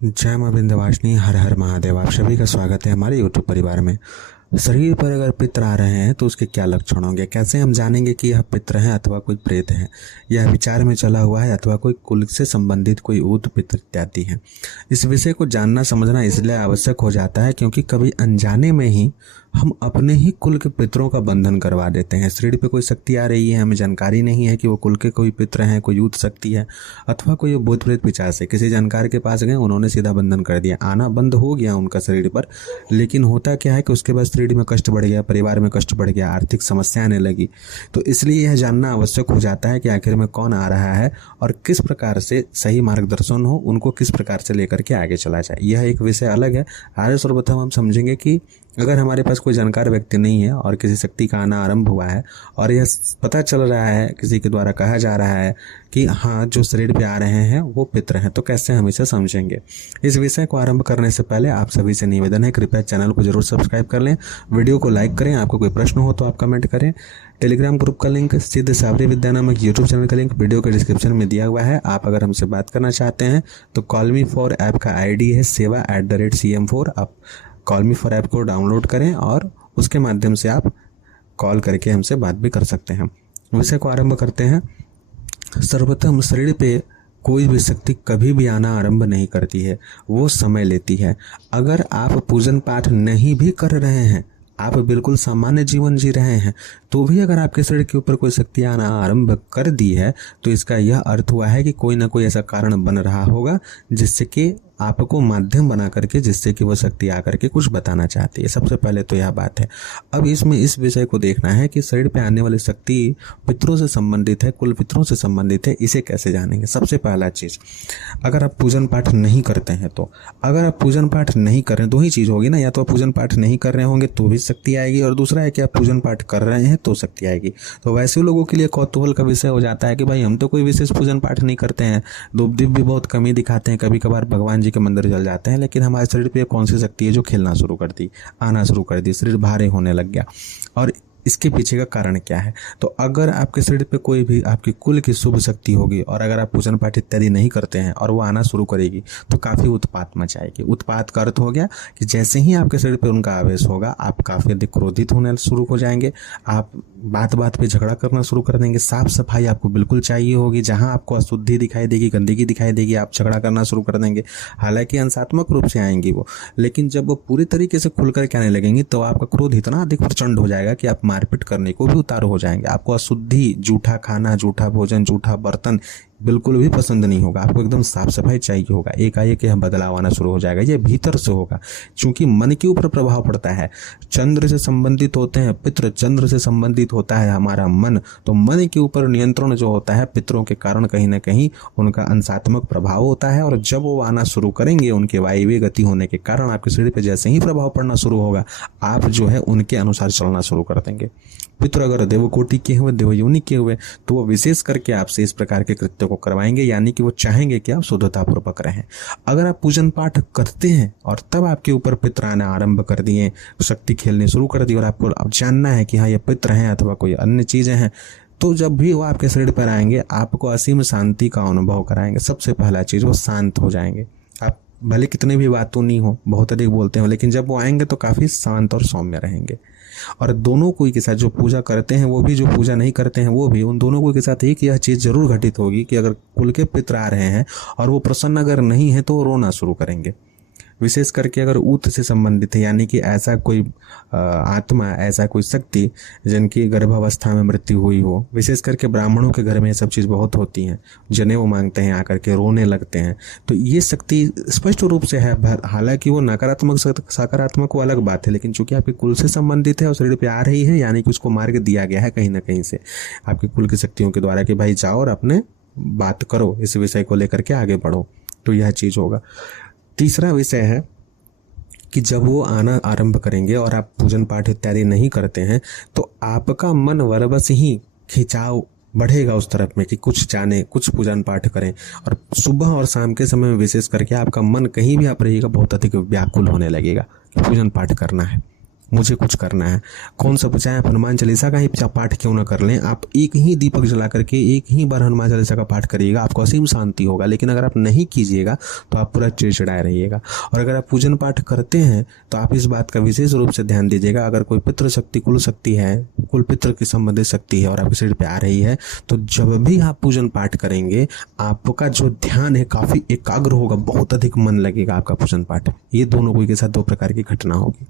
जय मां विंध्यवासिनी, हर हर महादेव। आप सभी का स्वागत है हमारे यूट्यूब परिवार में। शरीर पर अगर पित्र आ रहे हैं तो उसके क्या लक्षण होंगे, कैसे हम जानेंगे कि यह पित्र है अथवा कोई प्रेत है, यह विचार में चला हुआ है अथवा कोई कुल से संबंधित कोई ऊत पित्र इत्यादि है। इस विषय को जानना समझना इसलिए आवश्यक हो जाता है क्योंकि कभी अनजाने में ही हम अपने ही कुल के पितरों का बंधन करवा देते हैं। शरीर पे कोई शक्ति आ रही है, हमें जानकारी नहीं है कि वो कुल के कोई पित्र हैं, कोई यूथ शक्ति है अथवा कोई भूत प्रेत पिशाच है। किसी जानकार के पास गए, उन्होंने सीधा बंधन कर दिया, आना बंद हो गया उनका शरीर पर। लेकिन होता क्या है कि उसके बाद शरीर में कष्ट बढ़ गया, परिवार में कष्ट बढ़ गया, आर्थिक समस्या आने लगी। तो इसलिए यह जानना आवश्यक हो जाता है कि आखिर में कौन आ रहा है और किस प्रकार से सही मार्गदर्शन हो, उनको किस प्रकार से लेकर के आगे चला जाए। यह एक विषय अलग है। आगे सर्वप्रथम हम समझेंगे कि अगर हमारे पास कोई जानकार व्यक्ति नहीं है और किसी शक्ति का आना आरंभ हुआ है और यह पता चल रहा है, किसी के द्वारा कहा जा रहा है कि हाँ जो शरीर पे आ रहे हैं वो पितर हैं, तो कैसे हम इसे समझेंगे। इस विषय को आरंभ करने से पहले आप सभी से निवेदन है, कृपया चैनल को जरूर सब्सक्राइब कर लें, वीडियो को लाइक करें, आपको कोई प्रश्न हो तो आप कमेंट करें। टेलीग्राम ग्रुप का लिंक, सिद्ध सावरी विद्या नामक यूट्यूब चैनल का लिंक वीडियो के डिस्क्रिप्शन में दिया हुआ है। आप अगर हमसे बात करना चाहते हैं तो कॉल मी फॉर ऐप का आईडी है seva@cm4। आप कॉल मी फॉर ऐप को डाउनलोड करें और उसके माध्यम से आप कॉल करके हमसे बात भी कर सकते हैं। विषय को आरंभ करते हैं। सर्वप्रथम शरीर पे कोई भी शक्ति कभी भी आना आरंभ नहीं करती है, वो समय लेती है। अगर आप पूजन पाठ नहीं भी कर रहे हैं, आप बिल्कुल सामान्य जीवन जी रहे हैं, तो भी अगर आपके शरीर के ऊपर कोई शक्ति आना आरंभ कर दी है तो इसका यह अर्थ हुआ है कि कोई ना कोई ऐसा कारण बन रहा होगा जिससे कि आपको माध्यम बना करके, जिससे कि वह शक्ति आकर के कुछ बताना चाहती है। सबसे पहले तो यह बात है। अब इसमें इस विषय को देखना है कि शरीर पे आने वाली शक्ति पितरों से संबंधित है, कुल पितरों से संबंधित है, इसे कैसे जानेंगे। सबसे पहला चीज, अगर आप पूजन पाठ नहीं करते हैं तो, अगर आप पूजन पाठ नहीं कर रहे हैं, दो ही चीज होगी ना, या तो आप पूजन पाठ नहीं कर रहे होंगे तो भी शक्ति आएगी, और दूसरा है कि आप पूजन पाठ कर रहे हैं तो शक्ति आएगी। तो वैसे लोगों के लिए कौतूहल का विषय हो जाता है कि भाई हम तो कोई विशेष पूजन पाठ नहीं करते हैं, धूप दीप भी बहुत कम ही दिखाते हैं, कभी कभार भगवान के मंदिर जल जाते हैं, लेकिन हमारे शरीर पे कौन सी शक्ति है जो खेलना शुरू कर दी, आना शुरू कर दी, शरीर भारी होने लग गया, और इसके पीछे का कारण क्या है। तो अगर आपके शरीर पे कोई भी आपकी कुल की शुभ शक्ति होगी और अगर आप पूजन पाठ इत्यादि नहीं करते हैं और वो आना शुरू करेगी तो काफी उत्पात मचाएगी। उत्पात का अर्थ हो गया कि जैसे ही आपके शरीर पे उनका आवेश होगा, आप काफी अधिक क्रोधित होने शुरू हो जाएंगे, आप बात बात पे झगड़ा करना शुरू कर देंगे। साफ सफाई आपको बिल्कुल चाहिए होगी, जहां आपको अशुद्धि दिखाई देगी, गंदगी दिखाई देगी, आप झगड़ा करना शुरू कर देंगे। हालांकि अंशात्मक रूप से आएंगी वो, लेकिन जब वो पूरी तरीके से खुलकर के आने लगेंगी तो आपका क्रोध इतना अधिक प्रचंड हो जाएगा कि आप मारपीट करने को भी उतार हो जाएंगे। आपको अशुद्धि, जूठा खाना, जूठा भोजन, जूठा बर्तन बिल्कुल भी पसंद नहीं होगा, आपको एकदम साफ सफाई चाहिए होगा। एकाएक यह बदलाव आना शुरू हो जाएगा, यह भीतर से होगा, क्योंकि मन के ऊपर प्रभाव पड़ता है। चंद्र से संबंधित होते हैं पितृ, चंद्र से संबंधित होता है हमारा मन, तो मन के ऊपर नियंत्रण जो होता है पितरों के कारण कहीं ना कहीं उनका अंशात्मक प्रभाव होता है, और जब वो आना शुरू करेंगे उनके वायवीय गति होने के कारण आपके शरीर पर जैसे ही प्रभाव पड़ना शुरू होगा, आप जो है उनके अनुसार चलना शुरू कर देंगे। पितृ अगर देवकोटि के हुए, देवयोनि के हुए, तो वो विशेष करके आपसे इस प्रकार के कृत्य को करवाएंगे, यानी कि वो चाहेंगे कि आप शुद्धता पूर्वक रहें। अगर आप पूजन पाठ करते हैं और तब आपके ऊपर पितृ आना आरंभ कर दिए, शक्ति खेलने शुरू कर दी, और आपको अब जानना है कि हाँ ये पितृ हैं अथवा कोई अन्य चीजें हैं, तो जब भी वो आपके शरीर पर आएंगे आपको असीम शांति का अनुभव कराएंगे। सबसे पहला चीज, वो शांत हो जाएंगे। आप भले कितने भी बातों नहीं हो, बहुत अधिक बोलते हो, लेकिन जब वो आएंगे तो काफी शांत और सौम्य रहेंगे। और दोनों कोई के साथ, जो पूजा करते हैं वो भी, जो पूजा नहीं करते हैं वो भी, उन दोनों को के साथ एक यह चीज जरूर घटित होगी कि अगर कुल के पितृ आ रहे हैं और वो प्रसन्न अगर नहीं है तो वो रोना शुरू करेंगे। विशेष करके अगर ऊत से संबंधित है, यानी कि ऐसा कोई आत्मा, ऐसा कोई शक्ति जिनकी गर्भावस्था में मृत्यु हुई हो, विशेष करके ब्राह्मणों के घर में ये सब चीज़ बहुत होती हैं, जनेऊ मांगते हैं, आकर के रोने लगते हैं, तो ये शक्ति स्पष्ट रूप से है। हालांकि वो नकारात्मक सकारात्मक वो अलग बात है, लेकिन चूंकि आपके कुल से संबंधित है और शरीर पे आ रही है, यानी कि उसको मार्ग दिया गया है कहीं ना कहीं से आपके कुल की शक्तियों के द्वारा कि भाई जाओ और अपने बात करो, इस विषय को लेकर के आगे बढ़ो, तो यह चीज़ होगा। तीसरा विषय है कि जब वो आना आरंभ करेंगे और आप पूजन पाठ इत्यादि नहीं करते हैं तो आपका मन वरबस ही खिंचाव बढ़ेगा उस तरफ में कि कुछ जाने, कुछ पूजन पाठ करें। और सुबह और शाम के समय में विशेष करके आपका मन कहीं भी आप रहिएगा बहुत अधिक व्याकुल होने लगेगा कि पूजन पाठ करना है। मुझे कुछ करना है। कौन सा, चाहे आप हनुमान चालीसा का ही पाठ क्यों ना कर लें, आप एक ही दीपक जला करके एक ही बार हनुमान चालीसा का पाठ करिएगा, आपको असीम शांति होगा। लेकिन अगर आप नहीं कीजिएगा तो आप पूरा चिड़चिड़ाए रहिएगा। और अगर आप पूजन पाठ करते हैं तो आप इस बात का विशेष रूप से ध्यान दीजिएगा, अगर कोई पितृ शक्ति, कुल शक्ति है, कुल पितृ की संबंधित शक्ति है और आपके शरीर पे आ रही है, तो जब भी आप पूजन पाठ करेंगे आपका जो ध्यान है काफी एकाग्र होगा, बहुत अधिक मन लगेगा आपका पूजन पाठ। ये दोनों कोई के साथ दो प्रकार की घटना होगी।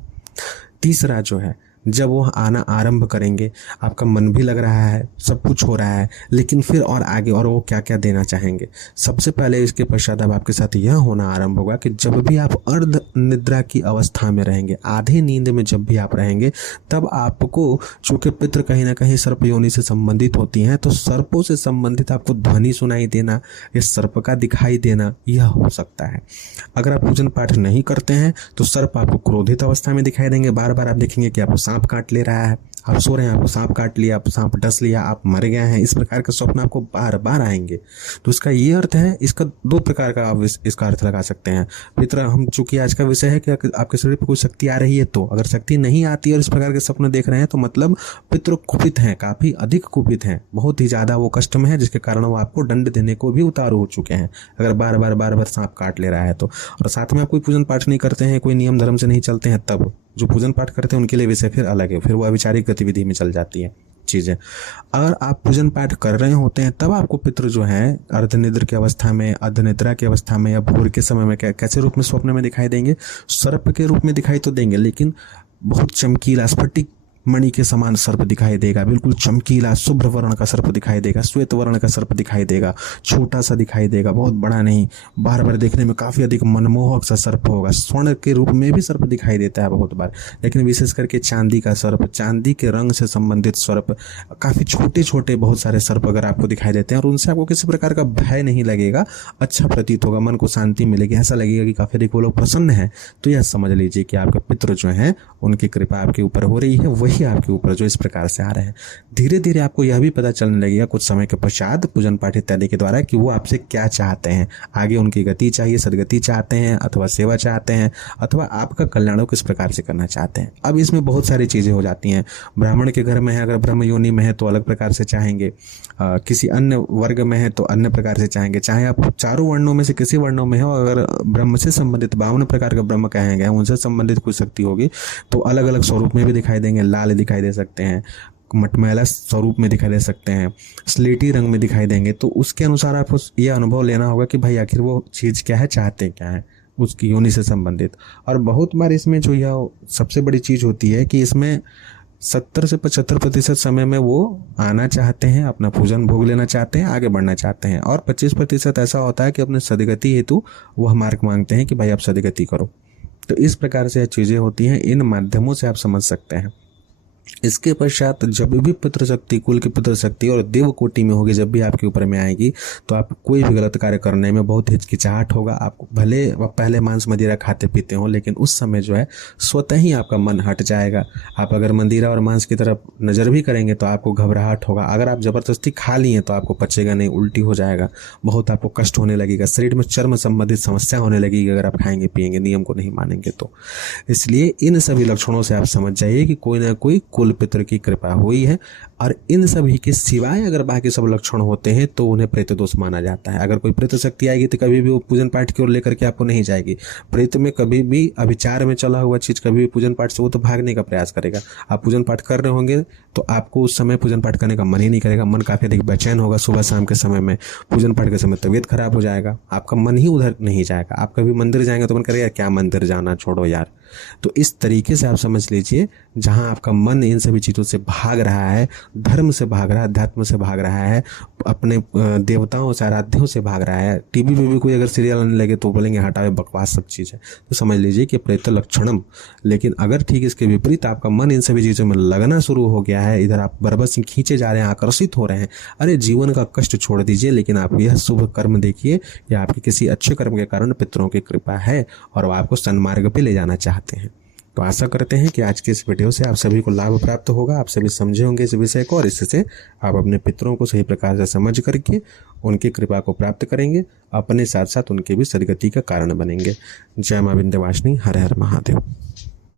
तीसरा जो है, जब वो आना आरंभ करेंगे, आपका मन भी लग रहा है, सब कुछ हो रहा है, लेकिन फिर और आगे और वो क्या क्या देना चाहेंगे। सबसे पहले इसके पश्चात अब आपके साथ यह होना आरंभ होगा कि जब भी आप अर्ध निद्रा की अवस्था में रहेंगे, आधे नींद में जब भी आप रहेंगे, तब आपको, चूंकि पितृ कहीं ना कहीं सर्प योनि से संबंधित होती हैं, तो सर्पों से संबंधित आपको ध्वनि सुनाई देना या सर्प का दिखाई देना, यह हो सकता है। अगर आप पूजन पाठ नहीं करते हैं तो सर्प आपको क्रोधित अवस्था में दिखाई देंगे, बार बार आप देखेंगे कि आपको सांप काट ले रहा है, आप सो रहे हैं, आपको सांप काट लिया, आप सांप डस लिया, आप मर गए हैं, इस प्रकार के स्वप्न आपको बार बार आएंगे। तो इसका ये अर्थ है, इसका दो प्रकार का आप इसका अर्थ लगा सकते हैं। पितृ, हम चूंकि आज का विषय है कि आपके शरीर पर कोई शक्ति आ रही है, तो अगर शक्ति नहीं आती और इस प्रकार के सपने देख रहे हैं तो मतलब पितृ कुपित हैं, काफी अधिक कुपित हैं, बहुत ही ज्यादा वो कष्ट में है, जिसके कारण वो आपको दंड देने को भी उतारू हो चुके हैं, अगर बार बार सांप काट ले रहा है तो। और साथ में आप कोई पूजन पाठ नहीं करते हैं, कोई नियम धर्म से नहीं चलते हैं, तब जो पूजन पाठ करते हैं उनके लिए विषय फिर अलग है, फिर वो अविचारिक गतिविधि में चल जाती है चीजें। अगर आप पूजन पाठ कर रहे होते हैं तब आपको पितृ जो है अर्धनिद्र की अवस्था में, अर्धनिद्रा की अवस्था में या भोर के समय में कैसे रूप में स्वप्न में दिखाई देंगे? सर्प के रूप में दिखाई तो देंगे, लेकिन बहुत चमकीला, स्फटिक मणि के समान सर्प दिखाई देगा, बिल्कुल चमकीला शुभ्र वर्ण का सर्प दिखाई देगा, श्वेत वर्ण का सर्प दिखाई देगा, छोटा सा दिखाई देगा, बहुत बड़ा नहीं, बार बार देखने में काफी अधिक मनमोहक सा सर्प होगा। स्वर्ण के रूप में भी सर्प दिखाई देता है बहुत बार, लेकिन विशेष करके चांदी का सर्प, चांदी के रंग से संबंधित सर्प, काफी छोटे छोटे बहुत सारे सर्प अगर आपको दिखाई देते हैं और उनसे आपको किसी प्रकार का भय नहीं लगेगा, अच्छा प्रतीत होगा, मन को शांति मिलेगी, ऐसा लगेगा कि काफी अधिक वो लोग प्रसन्न है, तो यह समझ लीजिए कि आपके पितृ जो है उनकी कृपा आपके ऊपर हो रही है, वही आपके ऊपर जो इस प्रकार से आ रहे हैं। धीरे धीरे आपको यह भी पता चलने लगेगा कुछ समय के पश्चात पूजन पाठ इत्यादि के द्वारा कि वो आपसे क्या चाहते हैं, आगे उनकी गति चाहिए, सदगति चाहते हैं, अथवा सेवा चाहते हैं, अथवा आपका कल्याण किस प्रकार से करना चाहते हैं। अब इसमें बहुत सारी चीजें हो जाती हैं। ब्राह्मण के घर में है, अगर ब्रह्म योनि में है तो अलग प्रकार से चाहेंगे, किसी अन्य वर्ग में है तो अन्य प्रकार से चाहेंगे, चाहे आप चारों वर्णों में से किसी वर्णों में हो, अगर ब्रह्म से संबंधित 52 प्रकार का ब्रह्म कहेंगे, उनसे संबंधित कोई शक्ति होगी तो अलग अलग स्वरूप में भी दिखाई देंगे। लाल दिखाई दे सकते हैं, मटमैला स्वरूप में दिखाई दे सकते हैं, स्लेटी रंग में दिखाई देंगे, तो उसके अनुसार आपको यह अनुभव लेना होगा कि भाई आखिर वो चीज़ क्या है, चाहते क्या है उसकी योनि से संबंधित। और बहुत बार इसमें जो यह सबसे बड़ी चीज़ होती है कि इसमें 70 से 75% समय में वो आना चाहते हैं, अपना पूजन भोग लेना चाहते हैं, आगे बढ़ना चाहते हैं, और 25% ऐसा होता है कि अपने सदगति हेतु वह मार्ग मांगते हैं कि भाई आप सदगति करो। तो इस प्रकार से चीज़ें होती हैं, इन माध्यमों से आप समझ सकते हैं। इसके पश्चात जब भी पितृ शक्ति, कुल की पितृ शक्ति और देव कोटि में होगी, जब भी आपके ऊपर में आएगी, तो आप कोई भी गलत कार्य करने में बहुत हिचकिचाहट होगा। आपको भले पहले मांस मदिरा खाते पीते हो, लेकिन उस समय जो है स्वतः ही आपका मन हट जाएगा। आप अगर मदिरा और मांस की तरफ नज़र भी करेंगे तो आपको घबराहट होगा। अगर आप जबरदस्ती खा लिए तो आपको पचेगा नहीं, उल्टी हो जाएगा, बहुत आपको कष्ट होने लगेगा, शरीर में चर्म संबंधित समस्या होने लगेगी अगर आप खाएंगे पिएंगे, नियम को नहीं मानेंगे तो। इसलिए इन सभी लक्षणों से आप समझ जाइए कि कोई ना कोई कुल पितृ की कृपा हुई है, और इन सभी के सिवाय अगर बाकी सब लक्षण होते हैं तो उन्हें प्रेत दोष माना जाता है। अगर कोई प्रेत शक्ति आएगी तो कभी भी वो पूजन पाठ की ओर लेकर के आपको नहीं जाएगी। प्रेत में कभी भी अभिचार में चला हुआ चीज कभी भी पूजन पाठ से वो तो भागने का प्रयास करेगा। आप पूजन पाठ कर रहे होंगे तो आपको उस समय पूजन पाठ करने का मन ही नहीं करेगा, मन काफी अधिक बेचैन होगा। सुबह शाम के समय में, पूजन पाठ के समय तबीयत खराब हो जाएगा, आपका मन ही उधर नहीं जाएगा। आप कभी मंदिर जाएंगे तो मन करेगा क्या मंदिर जाना, छोड़ो यार। तो इस तरीके से आप समझ लीजिए, जहां आपका मन इन सभी चीजों से भाग रहा है, धर्म से भाग रहा है, अध्यात्म से भाग रहा है, अपने देवताओं से, आराध्यों से भाग रहा है, टीवी पे भी कोई अगर सीरियल आने लगे तो बोलेंगे हटावे बकवास सब चीज़ है, तो समझ लीजिए कि प्रेत लक्षणम। लेकिन अगर ठीक इसके विपरीत आपका मन इन सभी चीज़ों में लगना शुरू हो गया है, इधर आप बरबस खींचे जा रहे हैं, आकर्षित हो रहे हैं, अरे जीवन का कष्ट छोड़ दीजिए, लेकिन आप यह शुभ कर्म देखिए या आपके किसी अच्छे कर्म के कारण पितरों की कृपा है और वो आपको सन्मार्ग पे ले जाना चाहते हैं। तो आशा करते हैं कि आज के इस वीडियो से आप सभी को लाभ प्राप्त होगा, आप सभी समझे होंगे इस विषय को, और इससे आप अपने पितरों को सही प्रकार से समझ करके उनकी कृपा को प्राप्त करेंगे, अपने साथ साथ उनके भी सदगति का कारण बनेंगे। जय मां विंध्यवासिनी, हर हर महादेव।